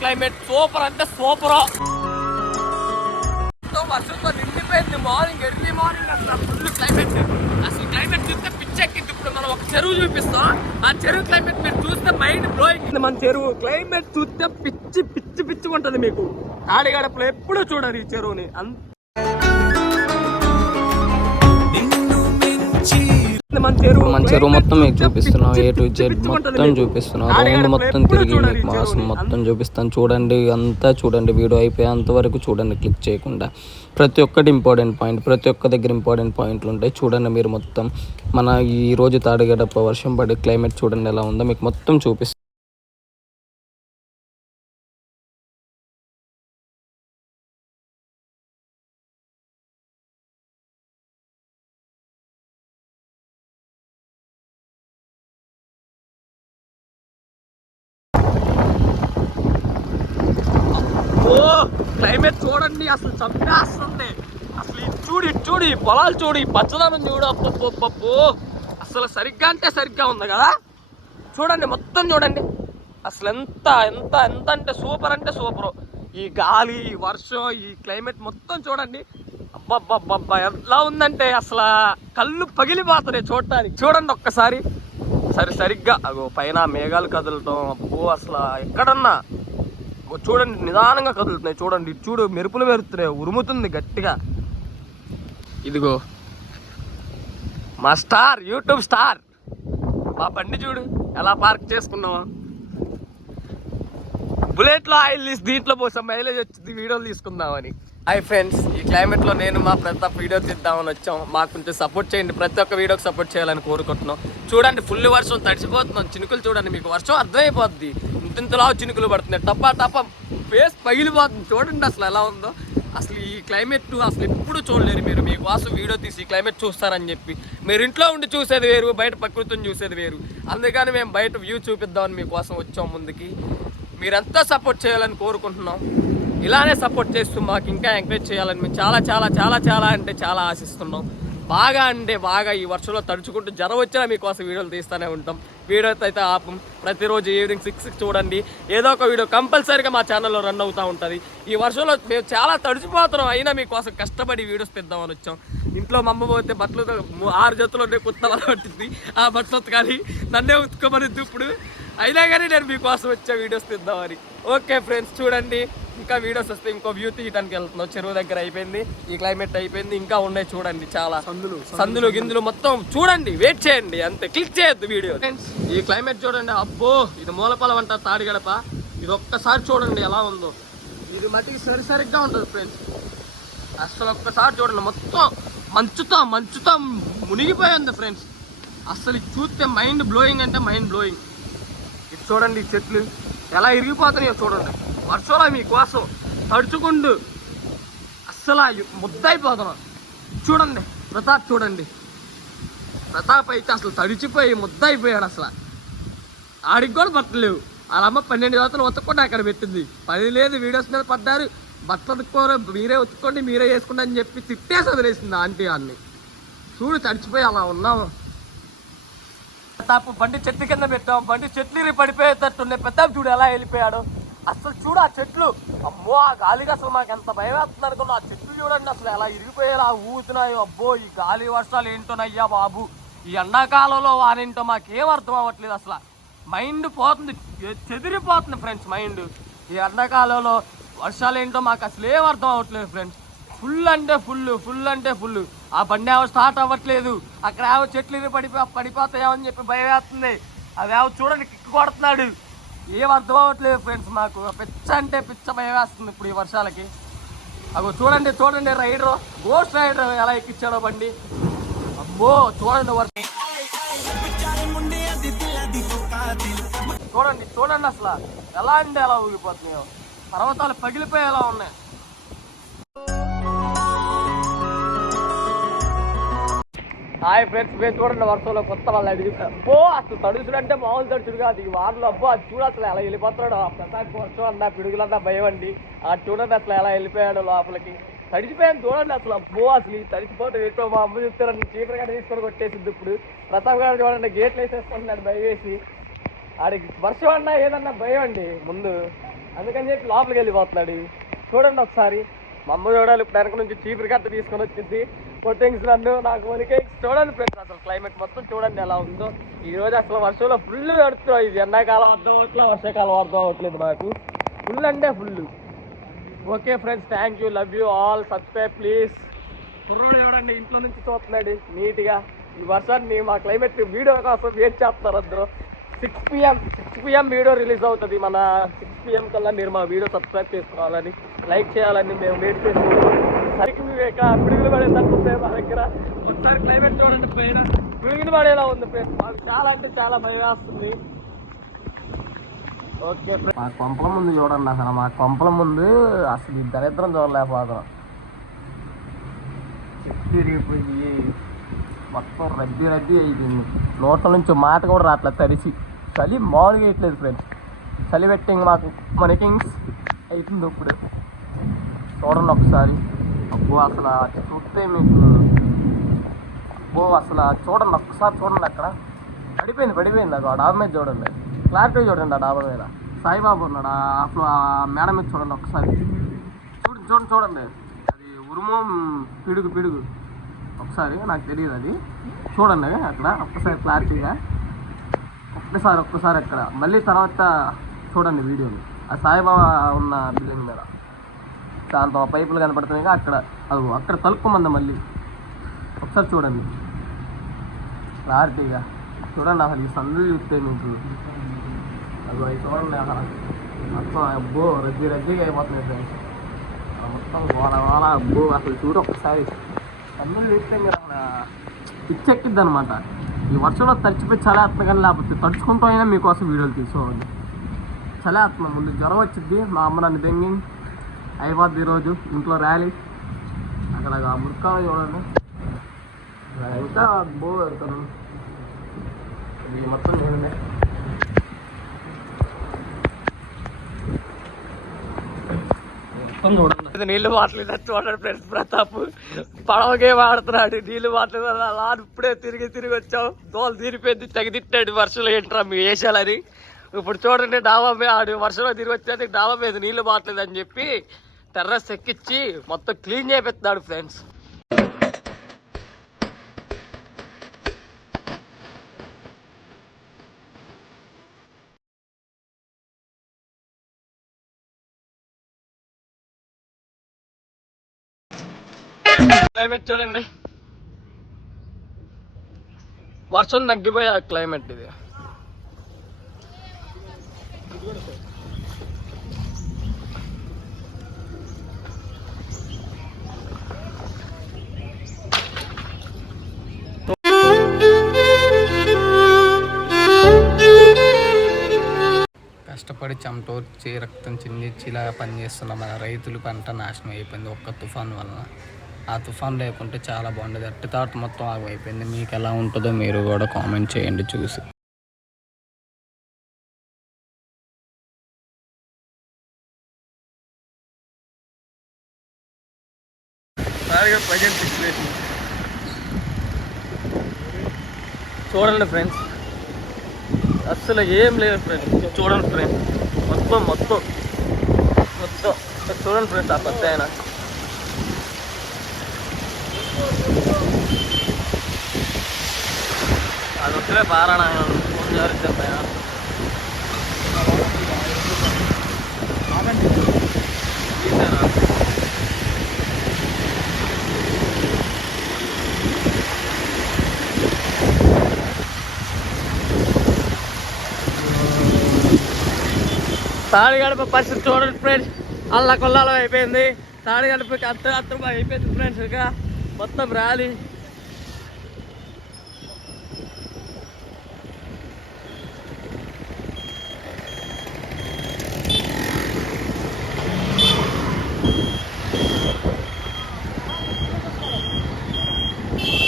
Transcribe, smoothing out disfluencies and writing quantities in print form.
Climate super అంటే super. వర్షంతో నిండిపోయింది. మార్నింగ్ ఎర్లీ మార్నింగ్ అసలు ఫుల్ క్లైమేట్. అసలు క్లైమేట్ చూస్తే పిచ్చెక్కింది. ఇప్పుడు మనం ఒక చెరువు చూపిస్తాం. ఆ చెరువు క్లైమేట్ మీరు చూస్తే మైండ్ బ్లోయింగ్. మన చెరువు క్లైమేట్ చూస్తే పిచ్చి పిచ్చి పిచ్చి ఉంటుంది. మీకు తాడిగడపలో ఎప్పుడు చూడరు ఈ చెరువుని. మన చెరువు మొత్తం మీకు చూపిస్తున్నాం. A to Z మొత్తం చూపిస్తున్నాం. రౌండ్ మొత్తం తిరిగి మీకు మాసం మొత్తం చూపిస్తాను. చూడండి, అంతా చూడండి. వీడియో అయిపోయేంత వరకు చూడండి, క్లిక్ చేయకుండా. ప్రతి ఒక్కటి ఇంపార్టెంట్ పాయింట్, ప్రతి ఒక్క దగ్గర ఇంపార్టెంట్ పాయింట్లు ఉంటాయి. చూడండి మీరు మొత్తం. మన ఈ రోజు తాడిగడప వర్షం పడే క్లైమేట్ చూడండి ఎలా ఉందో మీకు మొత్తం చూపిస్తాను. క్లైమేట్ చూడండి, అసలు చంపేస్తుంది. అసలు ఇటు చూడు ఈ పొలాలు చూడు, ఈ పచ్చదనం చూడు. అప్పో అసలు సరిగ్గా అంటే సరిగ్గా ఉంది కదా. చూడండి మొత్తం చూడండి. అసలు ఎంత ఎంత ఎంత అంటే సూపర్. ఈ గాలి, ఈ వర్షం, ఈ క్లైమేట్ మొత్తం చూడండి. అబ్బబ్బబ్బబ్బా ఎలా ఉందంటే అసలు కళ్ళు పగిలిపోతున్నాయి చూడటానికి. చూడండి ఒక్కసారి. సరిగ్గా అగో పైన మేఘాలు కదలటం. అబ్బో అసలు ఎక్కడన్నా చూడండి నిదానంగా కదులుతున్నాయి. చూడండి చూడు, మెరుపులు మెరుతున్నాయి, ఉరుముతుంది గట్టిగా. ఇదిగో మా స్టార్, యూట్యూబ్ స్టార్. మా బండి చూడు ఎలా పార్క్ చేసుకున్నావా. బుల్లెట్లో ఆయిల్ తీసి దీంట్లో పోసాం, మైలేజ్ వచ్చింది వీడియోలు తీసుకుందామని. హాయ్ ఫ్రెండ్స్, ఈ క్లైమేట్లో నేను మా ప్రతాప్ వీడియో తీద్దామని వచ్చాం. మాకు కొంచెం సపోర్ట్ చేయండి. ప్రతి ఒక్క వీడియోకి సపోర్ట్ చేయాలని కోరుకుంటున్నాం. చూడండి ఫుల్ వర్షం, తడిసిపోతున్నాం. చినుకులు చూడండి, మీకు వర్షం అర్థమైపోద్ది. ఇంతలా చినుకులు పడుతున్నాయి. టప్ప ఫేస్ పగిలిపోతుంది. చూడండి అసలు ఎలా ఉందో. అసలు ఈ క్లైమేట్ అసలు ఎప్పుడు చూడలేరు మీరు. మీకోసం వీడియో తీసి క్లైమేట్ చూస్తారని చెప్పి. మీరు ఇంట్లో ఉండి చూసేది వేరు, బయట ప్రకృతిని చూసేది వేరు. అందుకని మేము బయట వ్యూ చూపిద్దామని మీకోసం వచ్చాం ముందుకి. మీరంతా సపోర్ట్ చేయాలని కోరుకుంటున్నాం. ఇలానే సపోర్ట్ చేస్తూ మాకు ఇంకా ఎంకరేజ్ చేయాలని మేము చాలా చాలా చాలా చాలా అంటే చాలా ఆశిస్తున్నాం. బాగా అంటే బాగా ఈ వర్షంలో తడుచుకుంటూ జ్వరం వచ్చినా మీకోసం వీడియోలు తీస్తూనే ఉంటాం. వీడియోతో అయితే ఆపం. ప్రతిరోజు ఈవినింగ్ 6కి చూడండి. ఏదో ఒక వీడియో కంపల్సరీగా మా ఛానల్లో రన్ అవుతూ ఉంటుంది. ఈ వర్షంలో మేము చాలా తడిచిపోతున్నాం, అయినా మీకోసం కష్టపడి వీడియోస్ తెద్దామని వచ్చాం. ఇంట్లో మా అమ్మ పోతే బట్టలు 6 జతలు ఉండే కొత్త వల్ల పట్టింది. ఆ బట్టలు ఉతకాలి, నన్నే ఉతుకోమనిద్దు ఇప్పుడు. అయినా కానీ నేను మీకోసం వచ్చే వీడియోస్ తెద్దామని. ఓకే ఫ్రెండ్స్, చూడండి ఇంకా వీడియోస్ వస్తే ఇంకో వ్యూ తీయడానికి వెళ్తున్నాం. చెరువు దగ్గర అయిపోయింది, ఈ క్లైమేట్ అయిపోయింది. ఇంకా ఉన్నాయి చూడండి చాలా సందులు గిందులు మొత్తం చూడండి. వెయిట్ చేయండి అంతే, క్లిక్ చేయొద్దు వీడియో. ఫ్రెండ్స్ ఈ క్లైమేట్ చూడండి. అబ్బో ఇది మూలపొలం అంటారు తాడిగడప. ఇది ఒక్కసారి చూడండి ఎలా ఉందో. ఇది మట్టికి సరిగ్గా ఉంటుంది ఫ్రెండ్స్. అసలు ఒక్కసారి చూడండి, మొత్తం మంచుతో మునిగిపోయింది ఫ్రెండ్స్. అసలు చూస్తే మైండ్ బ్లోయింగ్ అంటే మైండ్ బ్లోయింగ్. ఇది చూడండి చెట్లు ఎలా ఇరిగిపోతున్నాయో చూడండి. వర్షంలో మీకోసం తడుచుకుంటూ అస్సలు ముద్దయిపోతున్నాం. చూడండి ప్రతాప్, చూడండి ప్రతాప్ అయితే అసలు తడిచిపోయి ముద్దయిపోయాడు. అసలు ఆడికి కూడా బట్టలు లేవు. వాళ్ళమ్మ 12 జతలు ఉతక్కుండా అక్కడ పెట్టింది. పని లేదు, వీడియోస్ మీద పడ్డారు. బట్టలు ఉతుక్కోరు, మీరే ఉతుక్కోండి, మీరే వేసుకోండి అని చెప్పి తిట్టేసి వదిలేసింది ఆంటీ అన్ని. చూడు తడిచిపోయి అలా ఉన్నాము. ప్రతాప్ బండి చెట్టు కింద పెట్టాం. బండి చెట్లు పడిపోయేటట్టున్నాయి. ప్రతాప్ చూడు ఎలా వెళ్ళిపోయాడు. అసలు చూడు ఆ చెట్లు. అమ్మో ఆ గాలికి అసలు మాకు ఎంత భయం వేస్తుంది అనుకున్నా. ఆ చెట్లు చూడండి అసలు ఎలా ఇరిగిపోయేలా ఊతున్నాయో. అబ్బో ఈ గాలి వర్షాలు ఏంటోనయ్యా బాబు. ఈ ఎండాకాలంలో వారేంటో మాకేం అర్థం అవ్వట్లేదు. అసలు మైండ్ పోతుంది, చెదిరిపోతుంది ఫ్రెండ్స్ మైండ్. ఈ ఎండాకాలంలో వర్షాలు ఏంటో మాకు అసలు ఏం అర్థం అవ్వట్లేదు ఫ్రెండ్స్. ఫుల్ అంటే ఫుల్. ఆ బండి ఏమో స్టార్ట్ అవ్వట్లేదు. అక్కడ ఏమో చెట్లు పడిపోతాయేమని చెప్పి భయం వేస్తుంది. అదేమో చూడండి కిక్కు కొడుతున్నాడు. ఏం అర్థం అవ్వట్లేదు ఫ్రెండ్స్. మాకు పిచ్చ భయం వేస్తుంది ఇప్పుడు ఈ వర్షాలకి. అగో చూడండి రైడర్, గోస్ట్ రైడర్ ఎలా ఎక్కించాడో బండి. అబ్బో చూడండి వర్షం చూడండి అసలు ఎలా అంటే ఎలా ఊగిపోతున్నాయో. పర్వతాలు పగిలిపోయేలా ఉన్నాయి. హాయ్ ఫ్రెండ్స్, మేము చూడండి వర్షంలో కొత్త వాళ్ళు అబ్బో అసలు తడుచుడు అంటే మామూలు తడుచుడు కాదు. ఈ వానలో అబ్బో అది చూడు అసలు ఎలా వెళ్ళిపోతున్నాడు. ఆ ప్రతాప్ వర్షం అన్నా పిడుగులన్నా భయం అండి. చూడండి అసలు ఎలా వెళ్ళిపోయాడు లోపలికి. తడిచిపోయాను చూడండి అసలు. అబ్బో అసలు ఈ తడిచిపోవడం ఏంటో మా అమ్మ చెప్తారని చీపురు గడ్డ తీసుకొని కొట్టేసింది. ఇప్పుడు ప్రతాప్ గారు చూడండి గేట్లు వేసేసుకుంటున్నాడు భయం వేసి. ఆడికి వర్షం అన్నా ఏదన్నా భయం అండి ముందు. అందుకని చెప్పి లోపలికి వెళ్ళిపోతున్నాడు. చూడండి ఒకసారి, మా అమ్మ చూడాలి ఇప్పుడు వెనక నుంచి చీపురు కట్ట తీసుకొని వచ్చింది కొట్టింగ్స్ నన్ను, నాకు మనకి చూడండి ఫ్రెండ్స్. అసలు క్లైమేట్ మొత్తం చూడండి ఎలా ఉందో. ఈ రోజు అసలు వర్షంలో ఫుల్ నడుస్తున్నాం. ఇది ఎండాకాలం అర్థం అవ్వట్లేదు, వర్షాకాలం అర్థం అవ్వట్లేదు మాకు. ఫుల్ అంటే full. Okay friends, thank you, love you all, subscribe please. కుర్రోడు చూడండి ఇంట్లో నుంచి చూస్తున్నాడు నీట్గా. ఈ వర్షాన్ని మా క్లైమేట్ వీడియో కోసం వెయిట్ చేస్తున్నారు అందరూ. 6 PM వీడియో రిలీజ్ అవుతుంది. మన 6 PM కల్లా మీరు మా వీడియో సబ్స్క్రైబ్ చేసుకోవాలని, లైక్ చేయాలని మేము వెయిట్ చేస్తున్నాం. సరికి మేము ఇక్కడ పిడుగులు పడేటట్టు మా దగ్గర. ఒకసారి క్లైమేట్ చూడండి పైన పిడుగులు పడేలా ఉంది ఫ్రెండ్స్. మాకు చాలా అంటే చాలా భయం వేస్తుంది. ఓకే, మా కొంపల ముందు చూడండి, అసలు మా కొంపల ముందు అసలు ఈ దరిద్రం చూడలేకపోతున్నాం. తిరిగిపోయి మొత్తం రద్దీ అయిపోయింది. నోట్ల నుంచి మాట కూడా రావట్లేదు, తడిసి. చలి మామూలుగా వేయట్లేదు ఫ్రెండ్స్. చలి పెట్టింగ్ మాకు మనకింగ్స్ అవుతుంది ఇప్పుడు. చూడండి ఒకసారి. అబ్బో అసలు చూస్తే మీకు అసలు చూడండి ఒకసారి, చూడండి అక్కడ పడిపోయింది. అది ఆ డాబా మీద చూడండి, క్లారిటీ చూడండి. ఆ డాబా మీద సాయిబాబు ఉన్నాడు. అసలు ఆ మేడ మీద చూడండి ఒకసారి. చూడండి అది ఉరుమం పిడుగు ఒకసారి. నాకు తెలియదు అది. చూడండి అక్కడ ఒక్కసారి క్లారిటీగా, ఒక్కసారి అక్కడ. మళ్ళీ తర్వాత చూడండి వీడియోని. ఆ సాయిబాబా ఉన్న బిల్డింగ్ మీద దాంతో పైపులు కనపడుతున్నాయి అక్కడ. అది అక్కడ తలుపుమంది. మళ్ళీ ఒకసారి చూడండి క్లారిటీగా. చూడండి అసలు ఈ సందులు చూస్తే మీకు అది అవి చూడండి అసలు మొత్తం. అబ్బో రద్దీగా అయిపోతుంది ఫ్రెండ్స్. మొత్తం గోల అబ్బో అసలు చూడు ఒకసారి. సందులు చూస్తే మీరు అసలు పిచ్చెక్కిద్ది అనమాట. ఈ వర్షంలో తడిచిపోయి చలేస్తుంది, కానీ లేకపోతే తడుచుకుంటూ అయినా మీకోసం వీడియోలు తీసుకోవాలి. చలేస్తుంది, ముందు జ్వరం వచ్చింది. మా అమ్మ నన్ను దెంగి అయిపోద్ది ఈరోజు. ఇంట్లో ర్యాలీ అక్కడ మురికాలు చూడండి. ఇంకా బో పెడతాను ఇది మొత్తం చూడండి. మొత్తం చూడండి. నీళ్ళు వాటలేదు చూడండి ఫ్రెండ్స్. ప్రతాప్ పడవకే వాడుతున్నాడు. నీళ్ళు వాటలేదు అలా ఇప్పుడే తిరిగి వచ్చావు. దోలు తీరిపోయింది, తెగదిట్టాడు వర్షంలో. ఏంట్రా మీ వేసాలని. ఇప్పుడు చూడండి డాబా మీద ఆడు వర్షంలో తిరిగి వచ్చేది. డాబా మీద నీళ్ళు బాట్లేదు అని చెప్పి టెర్రస్ ఎక్కిచ్చి మొత్తం క్లీన్ చేపిస్తాడు ఫ్రెండ్స్. క్లైమేట్ చూడండి, వర్షం తగ్గిపోయే క్లైమేట్ ఇది. కష్టపడి చెమటోర్చి రక్తం చిందించిలా పనిచేస్తున్న మన రైతులు పంట నాశనం అయిపోయింది ఒక్క తుఫాన్ వలన. ఆ తుఫాన్ లేకుంటే చాలా బాగుండేది. అట్టి తాట మొత్తం ఆగిపోయింది. మీకు ఎలా ఉంటుందో మీరు కూడా కామెంట్ చేయండి చూసి. చూడండి ఫ్రెండ్స్, అస్సలు ఏం లేదు ఫ్రెండ్స్. చూడండి ఫ్రెండ్స్, మొత్తం చూడండి ఫ్రెండ్స్. ఆ పెద్ద ఆయన అది వస్తే పారాయణ తాడి గడప పరిస్థితి చూడండి ఫ్రెండ్స్. అల్ల కొల్లాలం అయిపోయింది. తాడి గడపకి అత్తం అయిపోయింది ఫ్రెండ్స్. ఇక మొత్తం ర్యాలీ